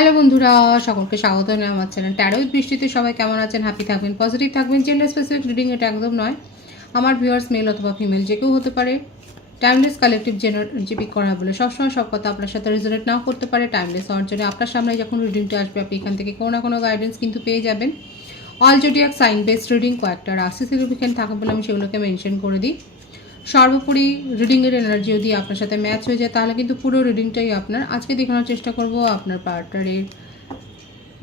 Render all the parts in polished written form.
Hello বন্ধুরা, সকলকে স্বাগত জানাই আমার চ্যানেল ট্যারো উইথ বৃষ্টিতে। সবাই কেমন আছেন? হ্যাপি থাকবেন, পজিটিভ থাকবেন। জেন্ডার স্পেসিফিক রিডিং এটা একদম নয়। আমার ভিউয়ার্স মেল অথবা ফিমেল যে কেউ হতে পারে। টাইমলেস কালেকটিভ জেনারেল পিক করা বলে সবসময় সব কথা আপনার সাথে রেজোনেট নাও করতে পারে। টাইমলেস হওয়ার জন্য আপনার সামনে যখন রিডিংটা আসবে আপনি এখান থেকে কোনো না কোনো গাইডেন্স কিন্তু পেয়ে যাবেন। All zodiac sign based reading, কয়েকটা রাশি সিগনিফিকেন্ট থাকে বলে আমি সেগুলোকে মেনশন করে দিই। সর্বোপরি রিডিংয়ের এনার্জি যদি আপনার সাথে ম্যাচ হয়ে যায় তাহলে কিন্তু পুরো রিডিংটাই আপনার। আজকে দেখানোর চেষ্টা করব আপনার পার্টনারের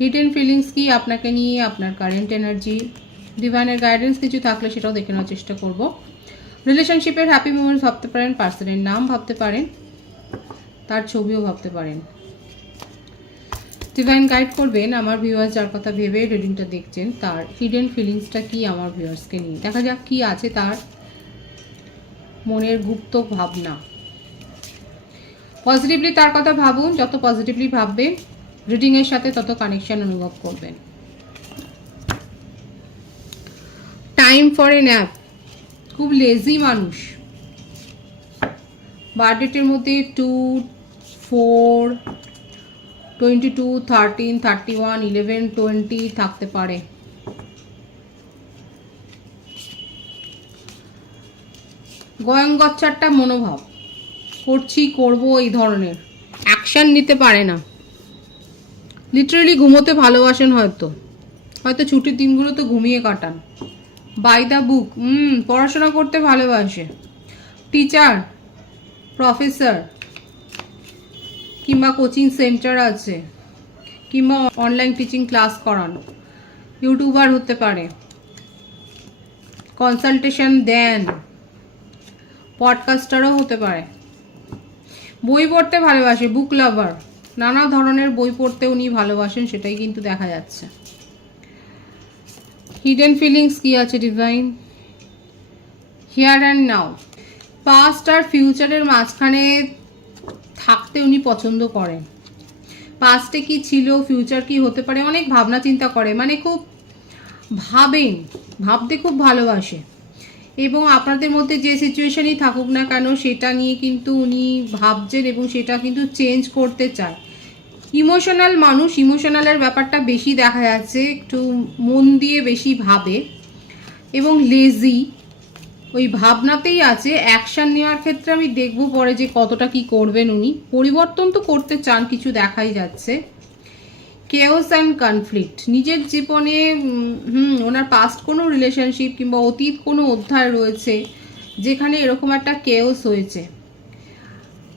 হিডেন ফিলিংস কি আপনাকে নিয়ে, আপনার কারেন্ট এনার্জি, ডিভাইনের গাইডেন্স কিছু থাকলে সেটাও দেখে নেওয়ার চেষ্টা করব। রিলেশনশিপের হ্যাপি মোমেন্টস ভাবতে পারেন, পার্সনের নাম ভাবতে পারেন, তার ছবিও ভাবতে পারেন। ডিভাইন গাইড করবেন আমার ভিউয়ার্স যার কথা ভেবে রিডিংটা দেখছেন, তার হিডেন ফিলিংসটা কি আমার ভিউয়ার্সকে নিয়ে। দেখা যাক কি আছে তার মনের গুপ্ত ভাবনা। পজিটিভলি তার কথা ভাবুন, যত পজিটিভলি ভাববেন রিডিংয়ের সাথে তত কানেকশন অনুভব করবেন। টাইম ফর এ ন্যাপ, খুব লেজি মানুষ। বার্থডেটের মধ্যে 2, 4, 22, 13, 31, 11, 20 থাকতে পারে। গয়ঙ্গচ্ছারটা মনোভাব, করছি করব এই ধরনের অ্যাকশান নিতে পারে না। লিটারেলি ঘুমোতে ভালোবাসেন, হয়তো ছুটির দিনগুলো তো ঘুমিয়ে কাটান। বাই দ্য বুক, পড়াশোনা করতে ভালোবাসে। টিচার, প্রফেসর, কিংবা কোচিং সেন্টার আছে, কিংবা অনলাইন টিচিং ক্লাস করান। ইউটিউবার হতে পারে, কনসালটেশন দেন, পডকাস্টারও হতে পারে। বই পড়তে ভালোবাসে, বুক লাভার, নানা ধরনের বই পড়তে উনি ভালোবাসেন, সেটাই কিন্তু দেখা যাচ্ছে। হিডেন ফিলিংস কি আছে divine? Here and now, past আর ফিউচারের মাঝখানে থাকতে উনি পছন্দ করেন। পাস্টে কি ছিল, ফিউচার কি হতে পারে, অনেক ভাবনা চিন্তা করে, মানে খুব ভাবেন, ভাবতে খুব ভালোবাসে। এবং আপনাদের মধ্যে যে সিচুয়েশনই থাকুক না কেন সেটা নিয়ে কিন্তু উনি ভাবছেন এবং সেটা কিন্তু চেঞ্জ করতে চায়। ইমোশনাল মানুষ, ইমোশনালের ব্যাপারটা বেশি দেখা যাচ্ছে, একটু মন দিয়ে বেশি ভাবে এবং লেজি, ওই ভাবনাতেই আছে। অ্যাকশান নেওয়ার ক্ষেত্রে আমি দেখব পরে যে কতটা কি করবেন উনি। পরিবর্তন তো করতে চান, কিছু দেখাই যাচ্ছে। কেওস অ্যান্ড কনফ্লিক্ট, নিজের জীবনে ওনার পাস্ট কোনো রিলেশনশিপ কিংবা অতীত কোনো অধ্যায় রয়েছে যেখানে এরকম একটা কেওস হয়েছে।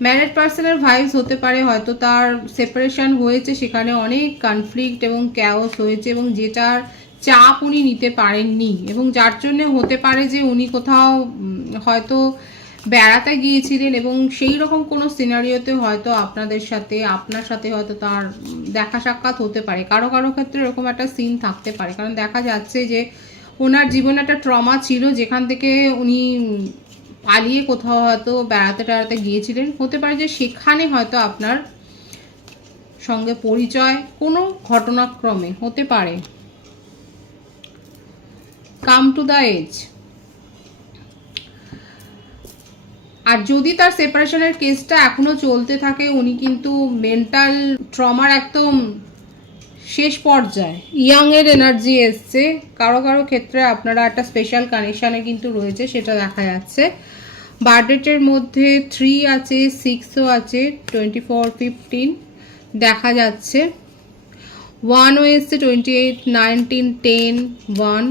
ম্যারিড পার্সনের ভাইবস হতে পারে, হয়তো তার সেপারেশন হয়েছে, সেখানে অনেক কনফ্লিক্ট এবং ক্যাওস হয়েছে এবং যেটার চাপ উনি নিতে পারেননি এবং যার জন্য হতে পারে যে উনি কোথাও হয়তো বেড়াতে গিয়েছিলেন এবং সেই রকম কোনো সিনারিওতে হয়তো আপনার সাথে হয়তো তার দেখা সাক্ষাৎ হতে পারে। কারো কারো ক্ষেত্রে এরকম একটা সিন থাকতে পারে, কারণ দেখা যাচ্ছে যে ওনার জীবনে একটা ট্রমা ছিল যেখান থেকে উনি পালিয়ে কোথাও হয়তো বেড়াতে গিয়েছিলেন। হতে পারে যে সেখানে হয়তো আপনার সঙ্গে পরিচয় কোনো ঘটনাক্রমে হতে পারে। কাম টু দ্য এজ, আর যদি তার সেপারেশনের কেসটা এখনো চলতে থাকে, উনি কিন্তু মেন্টাল ট্রমার একদম শেষ পর্যায়ে। ইয়াং এর এনার্জি এসছে, কারো কারো ক্ষেত্রে আপনারা একটা স্পেশাল কানেকশানে কিন্তু রয়েছে, সেটা দেখা যাচ্ছে। বার্থডেটের মধ্যে 3 আছে, 6ও আছে, 24, 15 দেখা যাচ্ছে। 1ও এসছে, 28, 19, 10, 1।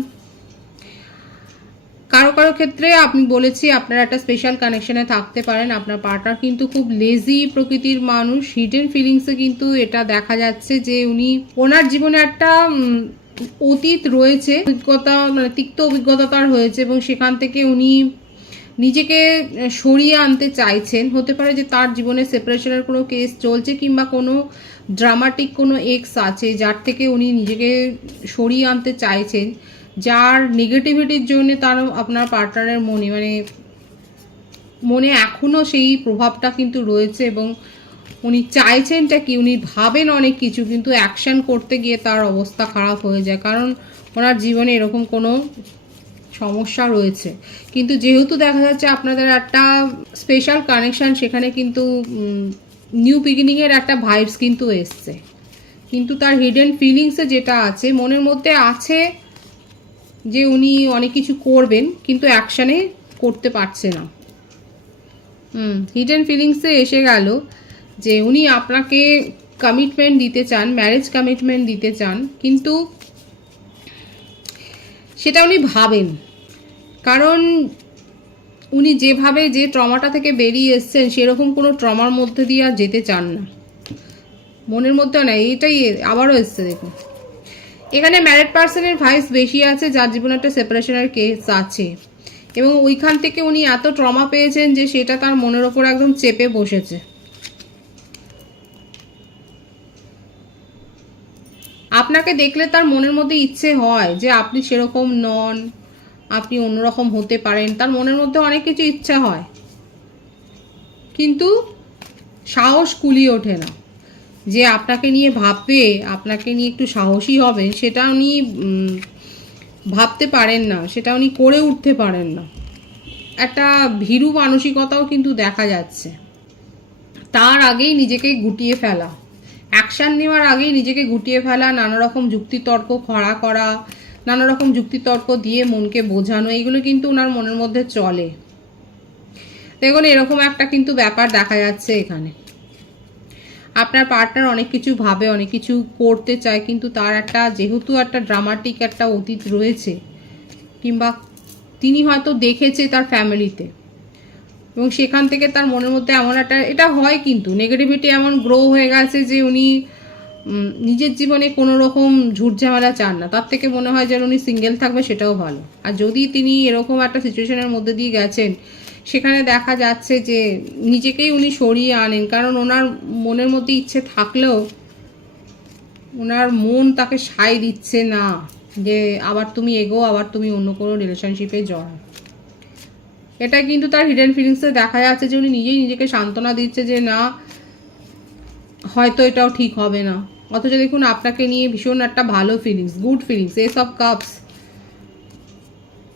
কারো কারো ক্ষেত্রে আমি বলেছি আপনারা একটা স্পেশাল কানেকশনে থাকতে পারেন। আপনার পার্টনার কিন্তু খুব লেজি প্রকৃতির মানুষ। হিডেন ফিলিংসে কিন্তু এটা দেখা যাচ্ছে যে ওনার জীবনে একটা অতীত রয়েছে, অভিজ্ঞতা, মানে তিক্ত অভিজ্ঞতা তার হয়েছে এবং সেখান থেকে উনি নিজেকে সরিয়ে আনতে চাইছেন। হতে পারে যে তার জীবনে সেপারেশনের কোনো কেস চলছে কিংবা কোনো ড্রামাটিক কোনো এক্স আছে যার থেকে উনি নিজেকে সরিয়ে আনতে চাইছেন, যার নেগেটিভিটির জন্য তার আপনার পার্টনারের মনে এখনও সেই প্রভাবটা কিন্তু রয়েছে এবং উনি চাইছেনটা কি, উনি ভাবেন অনেক কিছু কিন্তু অ্যাকশন করতে গিয়ে তার অবস্থা খারাপ হয়ে যায়, কারণ ওনার জীবনে এরকম কোনো সমস্যা রয়েছে। কিন্তু যেহেতু দেখা যাচ্ছে আপনাদের একটা স্পেশাল কানেকশান, সেখানে কিন্তু নিউ বিগিনিংয়ের একটা ভাইবস কিন্তু এসছে। কিন্তু তার হিডেন ফিলিংসে যেটা আছে, মনের মধ্যে আছে যে উনি অনেক কিছু করবেন, কিন্তু অ্যাকশানে করতে পারছে না। হিডেন ফিলিংসে এসে গেল যে উনি আপনাকে কমিটমেন্ট দিতে চান, ম্যারেজ কমিটমেন্ট দিতে চান, কিন্তু সেটা উনি ভাবেন। কারণ উনি যেভাবে যে ট্রমাটা থেকে বেরিয়ে এসছেন সেরকম কোনো ট্রমার মধ্যে দিয়ে আর যেতে চান না, মনের মধ্যে না। এইটাই আবারও এসছে দেখুন, এখানে ম্যারিড পার্সনের ভাইস বেশি আছে, যার জীবনে একটা সেপারেশনের কেস আছে, এবং ওইখান থেকে উনি এত ট্রমা পেয়েছেন যে সেটা তার মনের ওপর একদম চেপে বসেছে। আপনাকে দেখলে তার মনের মধ্যে ইচ্ছে হয় যে আপনি সেরকম নন, আপনি অন্যরকম হতে পারেন, তার মনের মধ্যে অনেক কিছু ইচ্ছা হয়, কিন্তু সাহস কুলিয়ে ওঠে না যে আপনাকে নিয়ে ভাববে, আপনাকে নিয়ে একটু সাহসী হবে, সেটা উনি ভাবতে পারেন না, সেটা উনি করে উঠতে পারেন না। একটা ভীরু মানসিকতাও কিন্তু দেখা যাচ্ছে। তার আগেই নিজেকে গুটিয়ে ফেলা, অ্যাকশান নেওয়ার আগেই নিজেকে গুটিয়ে ফেলা, নানা রকম যুক্তিতর্ক খড়া করা, নানা রকম যুক্তিতর্ক দিয়ে মনকে বোঝানো, এইগুলো কিন্তু ওনার মনের মধ্যে চলে। দেখুন এরকম একটা কিন্তু ব্যাপার দেখা যাচ্ছে এখানে। আপনার পার্টনার অনেক কিছু ভাবে, অনেক কিছু করতে চায়, কিন্তু তার একটা যেহেতু একটা ড্রামাটিক একটা অতীত রয়েছে, কিংবা তিনি হয়তো দেখেছে তার ফ্যামিলিতে, এবং সেখান থেকে তার মনের মধ্যে এমন একটা, এটা হয় কিন্তু নেগেটিভিটি এমন গ্রো হয়ে গেছে যে উনি নিজের জীবনে কোনো রকম ঝুটঝামেলা চান না। তার থেকে মনে হয় যেন উনি সিঙ্গেল থাকবে, সেটাও ভালো। আর যদি তিনি এরকম একটা সিচুয়েশনের মধ্যে দিয়ে গেছেন, সেখানে দেখা যাচ্ছে যে নিজেকেই উনি সরিয়ে আনেন, কারণ ওনার মনের মধ্যে ইচ্ছে থাকলেও ওনার মন তাকে সায় দিচ্ছে না যে আবার তুমি এগো, আবার তুমি অন্য কোনো রিলেশনশিপে জড়াও। এটা কিন্তু তার হিডেন ফিলিংসে দেখা যাচ্ছে যে উনি নিজেই নিজেকে সান্ত্বনা দিচ্ছে যে না, হয়তো এটাও ঠিক হবে না। অথচ দেখুন আপনাকে নিয়ে ভীষণ একটা ভালো feelings, good feelings, S of cups,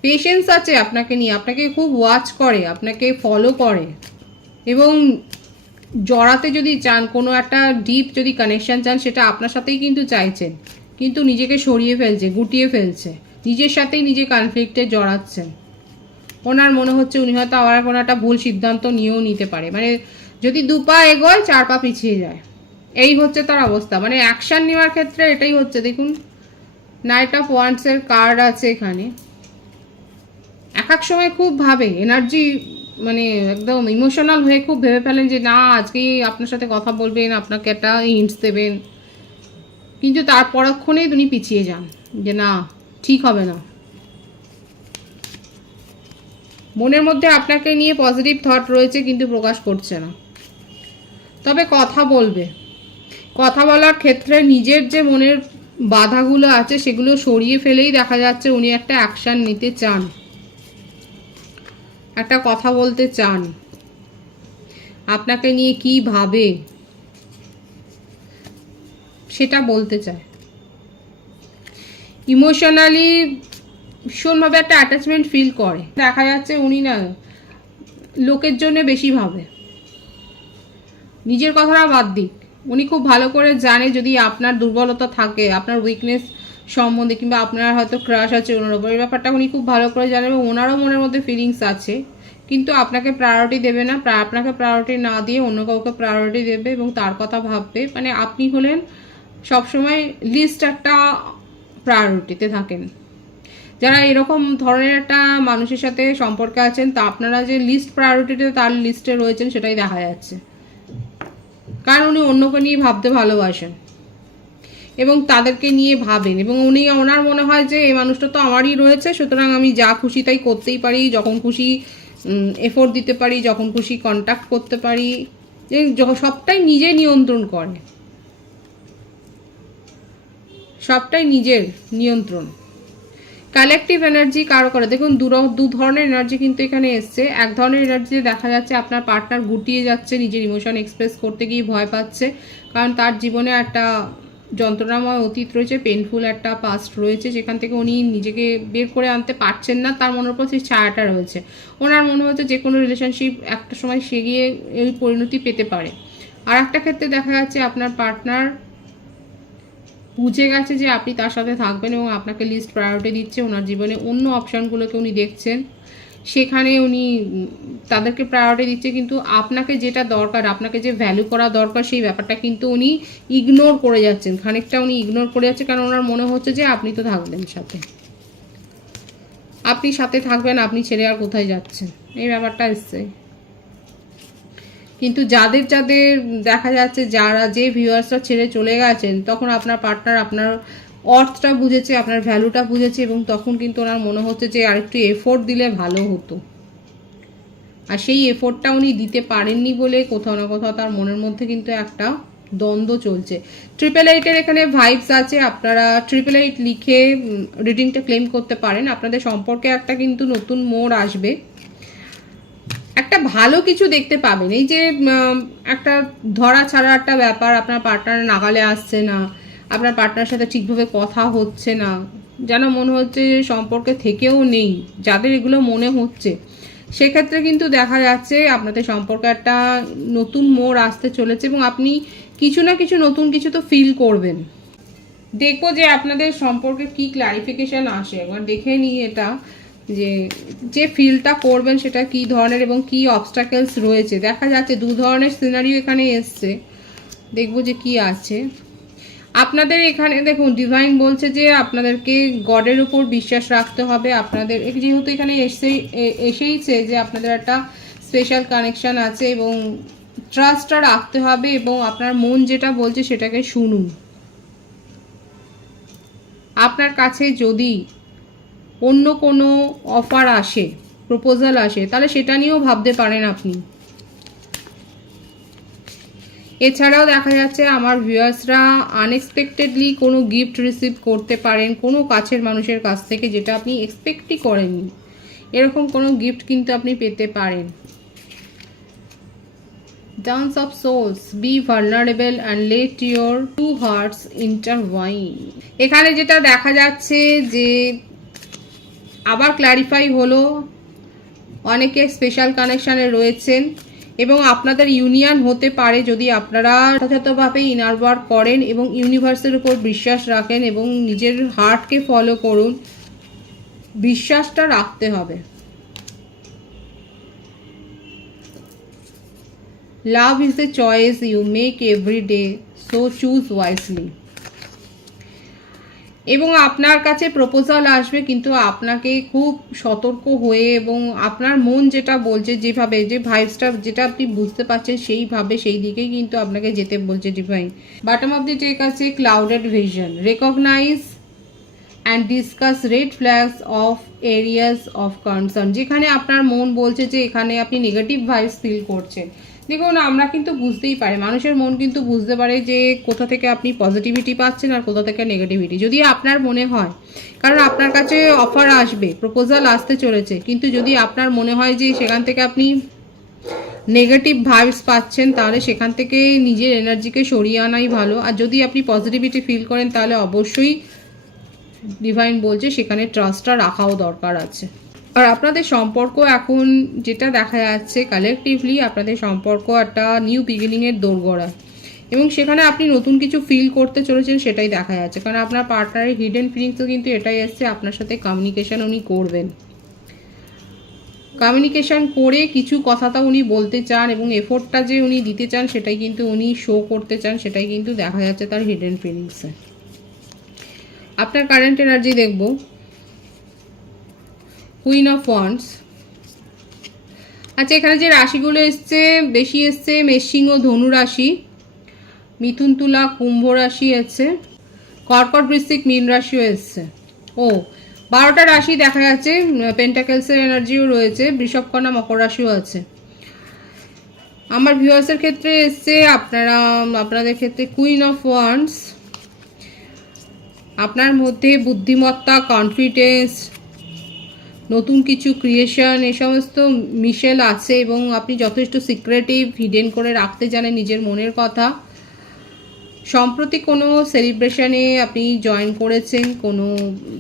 patience আছে আপনাকে নিয়ে, আপনাকে খুব ওয়াচ করে, আপনাকে ফলো করে, এবং জড়াতে যদি চান, কোনো একটা ডিপ যদি কানেকশন চান, সেটা আপনার সাথেই কিন্তু চাইছেন, কিন্তু নিজেকে সরিয়ে ফেলছে, গুটিয়ে ফেলছে, নিজের সাথেই নিজে কনফ্লিক্টে জড়াচ্ছেন। ওনার মনে হচ্ছে উনি হয়তো আবার কোনো একটা ভুল সিদ্ধান্ত নিয়েও নিতে পারে, মানে যদি 2 পা এগোয় 4 পা পিছিয়ে যায়, এই হচ্ছে তার অবস্থা। মানে অ্যাকশান নেওয়ার ক্ষেত্রে এটাই হচ্ছে। দেখুন নাইট অফ ওয়ান্ডসের কার্ড আছে এখানে। এক এক সময় খুব ভাবে, এনার্জি মানে একদম ইমোশনাল হয়ে খুব ভেবে ফেলেন যে না আজকেই আপনার সাথে কথা বলবেন, আপনাকে একটা হিন্টস দেবেন, কিন্তু তার পরক্ষণেই উনি পিছিয়ে যান যে না, ঠিক হবে না। মনের মধ্যে আপনাকে নিয়ে পজিটিভ থট রয়েছে, কিন্তু প্রকাশ করছে না। তবে কথা বলবে, কথা বলার ক্ষেত্রে নিজের যে মনের বাধাগুলো আছে সেগুলো সরিয়ে ফেলেই দেখা যাচ্ছে উনি একটা অ্যাকশান নিতে চান, একটা কথা বলতে চান, আপনাকে নিয়ে কি ভাবে সেটা বলতে চায়। ইমোশনালি ভীষণভাবে একটা অ্যাটাচমেন্ট ফিল করে। দেখা যাচ্ছে উনি না লোকের জন্য বেশি ভাবে, নিজের কথাটা বাদ দিক, উনি খুব ভালো করে জানে যদি আপনার দুর্বলতা থাকে, আপনার উইকনেস সম্বন্ধে, কিংবা আপনার হয়তো ক্রাশ আছে ওনার ওপর, এই ব্যাপারটা উনি খুব ভালো করে জানেন, এবং ওনারও মনের মধ্যে ফিলিংস আছে, কিন্তু আপনাকে প্রায়োরিটি দেবে না। আপনাকে প্রায়োরিটি না দিয়ে অন্য কাউকে প্রায়োরিটি দেবে এবং তার কথা ভাববে। মানে আপনি হলেন সবসময় লিস্ট একটা প্রায়োরিটিতে থাকেন। যারা এরকম ধরনের একটা মানুষের সাথে সম্পর্কে আছেন, তা আপনারা যে লিস্ট প্রায়োরিটিতে তার লিস্টে রয়েছেন সেটাই দেখা যাচ্ছে। কারণ উনি অন্যকে নিয়ে ভাবতে ভালোবাসেন এবং তাদেরকে নিয়ে ভাবেন, এবং উনি ওনার মনে হয় যে এই মানুষটা তো আমারই রয়েছে, সুতরাং আমি যা খুশি তাই করতেই পারি, যখন খুশি এফোর্ট দিতে পারি, যখন খুশি কন্ট্যাক্ট করতে পারি, সবটাই নিজে নিয়ন্ত্রণ করে, সবটাই নিজের নিয়ন্ত্রণ। কালেকটিভ এনার্জি কারো করে, দেখুন দু ধরনের এনার্জি কিন্তু এখানে এসছে। এক ধরনের এনার্জিতে দেখা যাচ্ছে আপনার পার্টনার গুটিয়ে যাচ্ছে, নিজের ইমোশন এক্সপ্রেস করতে গিয়ে ভয় পাচ্ছে, কারণ তার জীবনে একটা যন্ত্রণাময় অতীত রয়েছে, পেনফুল একটা পাস্ট রয়েছে, যেখান থেকে উনি নিজেকে বের করে আনতে পারছেন না, তার মনের উপর সেই ছায়াটা রয়েছে। ওনার মনে হচ্ছে যে কোনো রিলেশনশিপ একটা সময় সে গিয়ে এই পরিণতি পেতে পারে। আর একটা ক্ষেত্রে দেখা যাচ্ছে আপনার পার্টনার বুঝে গেছে যে আপনি তার সাথে থাকবেন এবং আপনাকে লিস্ট প্রায়োরিটি দিচ্ছে। ওনার জীবনে অন্য অপশানগুলোকে উনি দেখছেন, সেখানে উনি তাদেরকে প্রায়োরিটি দিচ্ছে, কিন্তু আপনাকে যেটা দরকার, আপনাকে যে ভ্যালু করা দরকার সেই ব্যাপারটা কিন্তু উনি ইগনোর করে যাচ্ছেন, খানিকটা উনি ইগনোর করে যাচ্ছে, কারণ ওনার মনে হচ্ছে যে আপনি তো থাকবেন সাথে, আপনি সাথে থাকবেন, আপনি ছেড়ে আর কোথায় যাচ্ছেন, এই ব্যাপারটা এসছে। কিন্তু যাদের যাদের দেখা যাচ্ছে, যারা যে ভিউয়ার্সরা ছেড়ে চলে গেছেন, তখন আপনার পার্টনার আপনার অর্থটা বুঝেছে, আপনার ভ্যালুটা বুঝেছে, এবং তখন কিন্তু ওনার মনে হচ্ছে যে আরেকটু এফোর্ট দিলে ভালো হতো, আর সেই এফোর্টটা উনি দিতে পারেননি বলে কোথাও না কোথাও তার মনের মধ্যে কিন্তু একটা দ্বন্দ্ব চলছে। 888-এর এখানে ভাইবস আছে, আপনারা 888 লিখে রিডিংটা ক্লেম করতে পারেন। আপনাদের সম্পর্কে একটা কিন্তু নতুন মোড় আসবে, একটা ভালো কিছু দেখতে পাবেন। এই যে একটা ধরা ছাড়া একটা ব্যাপার, আপনার পার্টনার নাগালে আসছে না, আপনার পার্টনারের সাথে ঠিকভাবে কথা হচ্ছে না, যেন মনে হচ্ছে যে সম্পর্কে থেকেও নেই, যাদের এগুলো মনে হচ্ছে সেক্ষেত্রে কিন্তু দেখা যাচ্ছে আপনাদের সম্পর্কে একটা নতুন মোড় আসতে চলেছে, এবং আপনি কিছু না কিছু নতুন কিছু তো ফিল করবেন। দেখবো যে আপনাদের সম্পর্কে কি ক্লারিফিকেশন আসে, একবার দেখে নিই এটা, যে যে ফিলটা করবেন সেটা কি ধরনের এবং কি অবস্টাকেলস রয়েছে। দেখা যাচ্ছে দু ধরনের সিনারিও এখানে এসছে, দেখবো যে কি আছে আপনাদের এখানে। দেখুন, ডিভাইন বলছে যে আপনাদেরকে গডের উপর বিশ্বাস রাখতে হবে। আপনাদের যেহেতু এখানে এসেইছে যে আপনাদের একটা স্পেশাল কানেকশন আছে, এবং ট্রাস্টটা রাখতে হবে, এবং আপনার মন যেটা বলছে সেটাকে শুনুন। আপনার কাছে যদি অন্য কোনো অফার আসে, প্রপোজাল আসে, তাহলে সেটা নিয়েও ভাবতে পারেন আপনি। এছাড়াও দেখা যাচ্ছে আমার ভিউয়ার্সরা আনএক্সপেক্টেডলি কোনো গিফট রিসিভ করতে পারেন কোনো কাছের মানুষের কাছ থেকে, যেটা আপনি এক্সপেক্টই করেননি, এরকম কোনো গিফট কিন্তু আপনি পেতে পারেন। Dance of souls, be vulnerable and let your two hearts intertwine. এখানে যেটা দেখা যাচ্ছে যে আবার ক্ল্যারিফাই হলো, অনেকে স্পেশাল কানেকশানে রয়েছেন এবং আপনাদের ইউনিয়ন হতে পারে যদি আপনারা যথাযথভাবে ইনার ওয়ার্ক করেন এবং ইউনিভার্সের উপর বিশ্বাস রাখেন এবং নিজের হার্টকে ফলো করুন। বিশ্বাসটা রাখতে হবে। Love is a choice you make every day, so choose wisely. এবং আপনার কাছে প্রপোজাল আসবে, কিন্তু আপনাকে খুব সতর্ক হয়ে এবং আপনার মন যেটা বলছে, যেভাবে যে ভাইবসটা যেটা আপনি বুঝতে পারছেন সেইভাবে সেই দিকেই কিন্তু আপনাকে যেতে বলছে divine. Bottom of the deck আছে clouded vision, recognize and discuss red flags of areas of concern. যেখানে আপনার মন বলছে যে এখানে আপনি নেগেটিভ ভাইবস ফিল করছেন। দেখুন, আমরা কিন্তু বুঝতেই পারি, মানুষের মন কিন্তু বুঝতে পারে যে কোথা থেকে আপনি পজিটিভিটি পাচ্ছেন আর কোথা থেকে নেগেটিভিটি। যদি আপনার মনে হয়, কারণ আপনার কাছে অফার আসবে, প্রপোজাল আসতে চলেছে, কিন্তু যদি আপনার মনে হয় যে সেখান থেকে আপনি নেগেটিভ ভাইবস পাচ্ছেন, তাহলে সেখান থেকে নিজের এনার্জিকে সরিয়ে আনাই ভালো। আর যদি আপনি পজিটিভিটি ফিল করেন, তাহলে অবশ্যই ডিভাইন বলছে সেখানে ট্রাস্টটা রাখাও দরকার আছে। আর আপনাদের সম্পর্ক এখন যেটা দেখা যাচ্ছে কালেকটিভলি, আপনাদের সম্পর্ক একটা নিউ বিগিনিংয়ের দোরগোড়া, এবং সেখানে আপনি নতুন কিছু ফিল করতে চলেছেন সেটাই দেখা যাচ্ছে। কারণ আপনার পার্টনারের হিডেন ফিলিংসও কিন্তু এটাই এসছে, আপনার সাথে কমিউনিকেশন উনি করবেন, কমিউনিকেশন করে কিছু কথাটা উনি বলতে চান এবং এফোর্টটা যে উনি দিতে চান সেটাই কিন্তু উনি শো করতে চান, সেটাই কিন্তু দেখা যাচ্ছে তার হিডেন ফিলিংসে। আপনার কারেন্ট এনার্জি দেখব, কুইন অফ ওয়ান্ডস। আচ্ছা, এখানে যে রাশিগুলো এসছে, বেশি এসছে মেষ ও ধনু রাশি, মিথুন তুলা কুম্ভ রাশি আছে, কর্কট বৃশ্চিক মীন রাশিও এসছে। ও 12টা রাশি দেখা যাচ্ছে, পেন্টাকেলসের এনার্জিও রয়েছে, বৃষভ কন্যা মকর রাশিও আছে। আমার ভিউয়ার্সের ক্ষেত্রে এসছে আপনাদের ক্ষেত্রে কুইন অফ ওয়ান্ডস। আপনার মধ্যে বুদ্ধিমত্তা, কনফিডেন্স, নতুন কিছু ক্রিয়েশন, এ সমস্ত মিশেল আছে এবং আপনি যথেষ্ট সিক্রেটিভ, হিডেন করে রাখতে জানেন নিজের মনের কথা। সম্প্রতি কোনো সেলিব্রেশনে আপনি জয়েন করেছেন, কোনো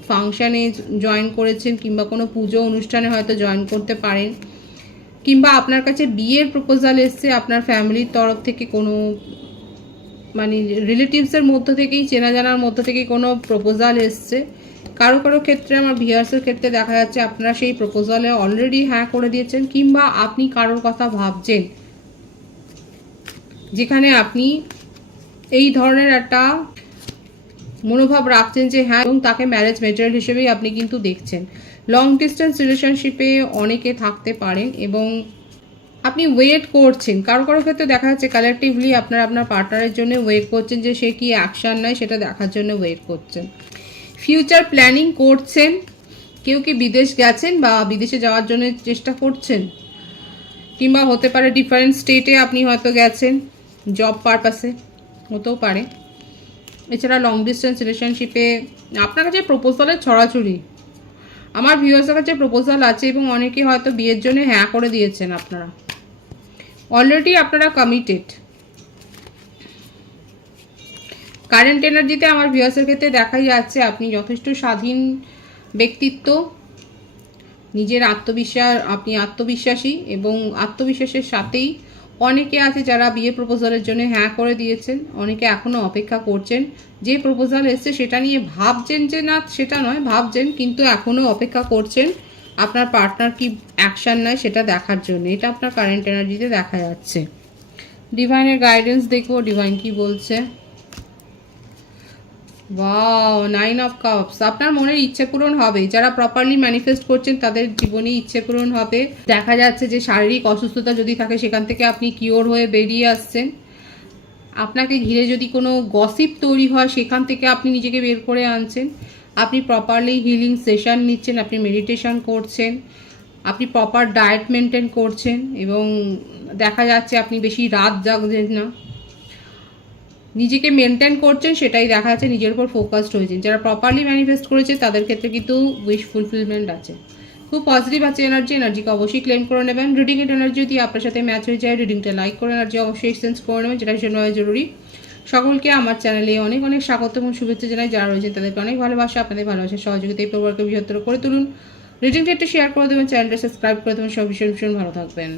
ফাংশানে জয়েন করেছেন, কিংবা কোনো পুজো অনুষ্ঠানে হয়তো জয়েন করতে পারেন, কিংবা আপনার কাছে বিয়ের প্রপোজাল এসছে আপনার ফ্যামিলির তরফ থেকে কোনো মানে রিলেটিভসের মধ্য থেকেই, চেনা জানার মধ্য থেকেই কোনো প্রপোজাল এসছে। কারো কারো ক্ষেত্রে, আমার ভিউয়ার্সের ক্ষেত্রে দেখা যাচ্ছে আপনারা সেই প্রপোজালে অলরেডি হ্যাঁ করে দিয়েছেন, কিংবা আপনি কারোর কথা ভাবছেন যেখানে আপনি এই ধরনের একটা মনোভাব রাখছেন যে হ্যাঁ, এবং তাকে ম্যারেজ মেটেরিয়াল হিসেবেই আপনি কিন্তু দেখছেন। লং ডিস্টেন্স রিলেশনশিপে অনেকে থাকতে পারেন এবং আপনি ওয়েট করছেন। কারো কারো ক্ষেত্রে দেখা যাচ্ছে কালেকটিভলি আপনারা আপনার পার্টনারের জন্য ওয়েট করছেন, যে সে কি অ্যাকশন নেয় সেটা দেখার জন্য ওয়েট করছেন। ফিউচার প্ল্যানিং করছেন, কেউ কি বিদেশ গেছেন বা বিদেশে যাওয়ার জন্য চেষ্টা করছেন, কিংবা হতে পারে ডিফারেন্ট স্টেটে আপনি হয়তো গেছেন জব পারপাসে, হতেও পারে। এছাড়া লং ডিস্টেন্স রিলেশনশিপে আপনার কাছে প্রপোজালের ছড়াছড়ি, আমার ভিউয়ার্সের কাছে প্রপোজাল আছে এবং অনেকে হয়তো বিয়ের জন্য হ্যাঁ করে দিয়েছেন। আপনারা অলরেডি আপনারা কমিটেড। কারেন্ট এনার্জিতে আমার ভিউয়ার্সের ক্ষেত্রে দেখাই যাচ্ছে আপনি যথেষ্ট স্বাধীন ব্যক্তিত্ব, নিজের আত্মবিশ্বাস, আপনি আত্মবিশ্বাসী এবং আত্মবিশ্বাসের সাথেই অনেকে আছে যারা বিয়ে প্রপোজালের জন্য হ্যাঁ করে দিয়েছেন, অনেকে এখনও অপেক্ষা করছেন। যে প্রপোজাল এসছে সেটা নিয়ে ভাবছেন যে না, সেটা নয়, ভাবছেন কিন্তু এখনও অপেক্ষা করছেন আপনার পার্টনার কি অ্যাকশান নেয় সেটা দেখার জন্য। এটা আপনার কারেন্ট এনার্জিতে দেখা যাচ্ছে। ডিভাইনের গাইডেন্স দেখবো, ডিভাইন কি বলছে। Wow, 9 of cups. আপনার মনের ইচ্ছে পূরণ হবে। যারা প্রপারলি ম্যানিফেস্ট করছেন তাদের জীবনে ইচ্ছে পূরণ হবে। দেখা যাচ্ছে যে শারীরিক অসুস্থতা যদি থাকে সেখান থেকে আপনি কিওর হয়ে বেরিয়ে আসছেন। আপনাকে ঘিরে যদি কোনো গসিপ তৈরি হয় সেখান থেকে আপনি নিজেকে বের করে আনছেন। আপনি প্রপারলি হিলিং সেশন নিচ্ছেন, আপনি মেডিটেশন করছেন, আপনি প্রপার ডায়েট মেনটেন করছেন এবং দেখা যাচ্ছে আপনি বেশি রাত জাগছেন না, নিজেকে মেনটেন করছেন, সেটাই দেখা যাচ্ছে। নিজের উপর ফোকাসড হয়েছেন। যারা প্রপারলি ম্যানিফেস্ট করেছে তাদের ক্ষেত্রে কিন্তু উইশ ফুলফিলমেন্ট আছে। খুব পজিটিভ আছে এনার্জিকে অবশ্যই ক্লেম করে নেবেন। রিডিংয়ের এনার্জি যদি আপনার সাথে ম্যাচ হয়ে যায়, রিডিংটা লাইক করে এনার্জি অবশ্যই এক্সচেঞ্জ করে নেবেন, যেটা ভীষণ জরুরি। সকলকে আমার চ্যানেলে অনেক অনেক স্বাগত এবং শুভেচ্ছা জানাই। যারা রয়েছেন তাদেরকে অনেক ভালোবাসা। আপনাদের ভালোবাসার সহযোগিতা এই পরিবারকে বৃহত্তর করে তুলুন। রিডিংটা একটু শেয়ার করে দেবেন, চ্যানেলটা সাবস্ক্রাইব করে দেবেন। সব ভীষণ ভীষণ ভালো থাকবেন।